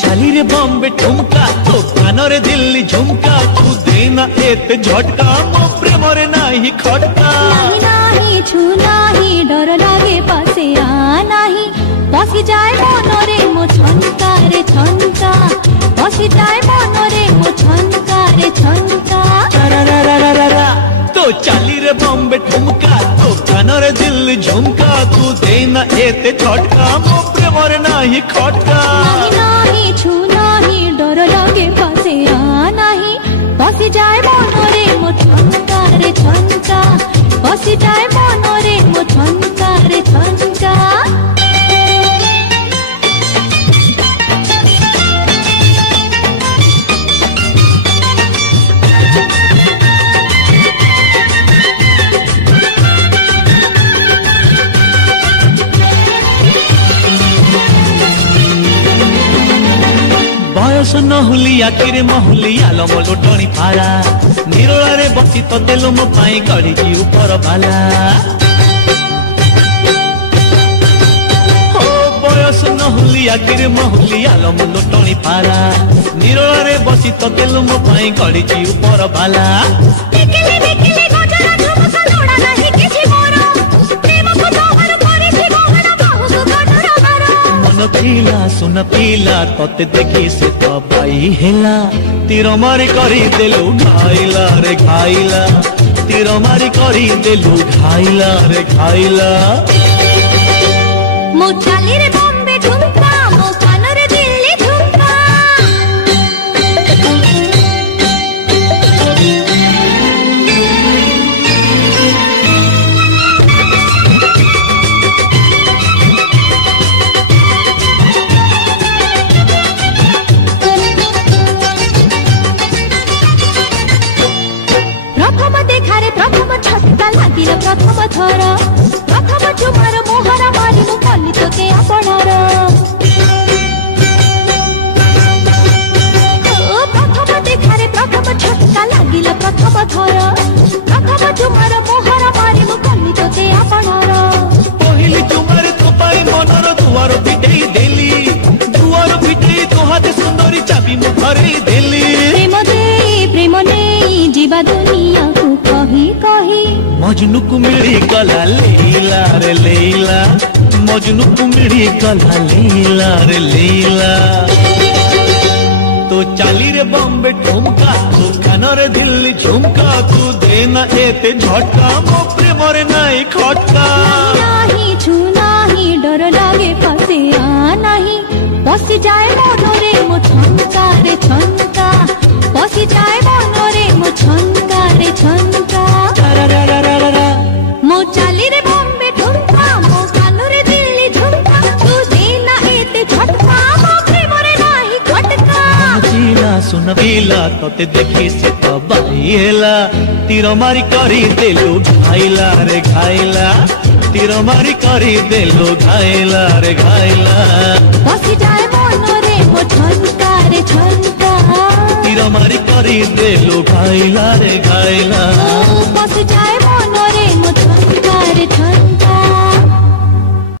चाली रे बॉम्बे ठुमका तो कानों रे दिल्ली झुमका तू देना एते झटका मो प्रेम रे नाही खटका नहीं नहीं छू नहीं डर लागे पासे आ नहीं बसी जाए मन रे मो छनका रे छनका बसी जाए मन रे मो छनका रे छनका तो चाली रे बॉम्बे ठुमका तो कानों रे दिल्ली झुमका तू देना एते झटका मो प्रेम रे नाही खटका नहीं छू नहीं डर लागे पासे आ नहीं बसी जाए मन रे मो छनका रे छनका बसी जाए मन रे मो छनका रे छनका बयस नहुली आखिरे महुली आलम लोटणी फाड़ा निरोलारे बसी तो देलु मो पाई गढ़ी ऊपर बाला हो बयस नहुली आखिरे महुली आलम लोटणी फाड़ा निरोलारे बसी तो देलु मो पाई गढ़ी ऊपर बाला देखले देखले गजरा झुमका लोड़ा नहीं किछि मोरो प्रेम को तोहर करे छी गहना बाहु को गजरा मारो मन पीला सुन पीला तते देखी से तो पाई हेला तीर मारी करी देलु घाइला रे घाइला तीर मारी करी देलु घाइला रे घाइला मो चाली रे बॉम्बे ठुमका मो कान रे दिल्ली झुमका प्रथम देखारे प्रथम छटका लागिल प्रथम थर प्रथम चुमार मोहरा मारी मु कली तोते आपणार प्रथम देखारे प्रथम छटका लागिल प्रथम थर प्रथम चुमार मोहरा मारी मु कली तोते आपणार पहली तुम्हारे तो पाई मनर दुआर फिटेई देली दुआर फिटेई तो हाथ सुंदरी चाबी मु धरेई देली प्रेम नहीं जीवा दुनिया को कही कही मजनू को मिली गला लीला रे लीला मजनू को मिली गला लीला रे लीला तो चाली रे बॉम्बे ठुमका तू कान रे दिल्ली झुमका तू देना एते झटका मो प्रेम रे नाही खटका नहीं छू नहीं डर लागे पासे आ नहीं बसी जाए मन रे मो छनका रे छनका बसी जाए मन रे मो छनका रे छनका मो चाली रे बॉम्बे ठुमका मो कान रे दिल्ली झुमका तू देना एते झटका मो प्रेम रे नाही खटका जीला सुन पीला तते देखी से तो बाई हेला तीर मारी करी देलु घाइला रे घाइला तीर मारी करी देलु घाइला रे घाइला बसी जाए मन रे मो छनका रे छनका तीर मारी करी देलु घाइला रे घाइला बसी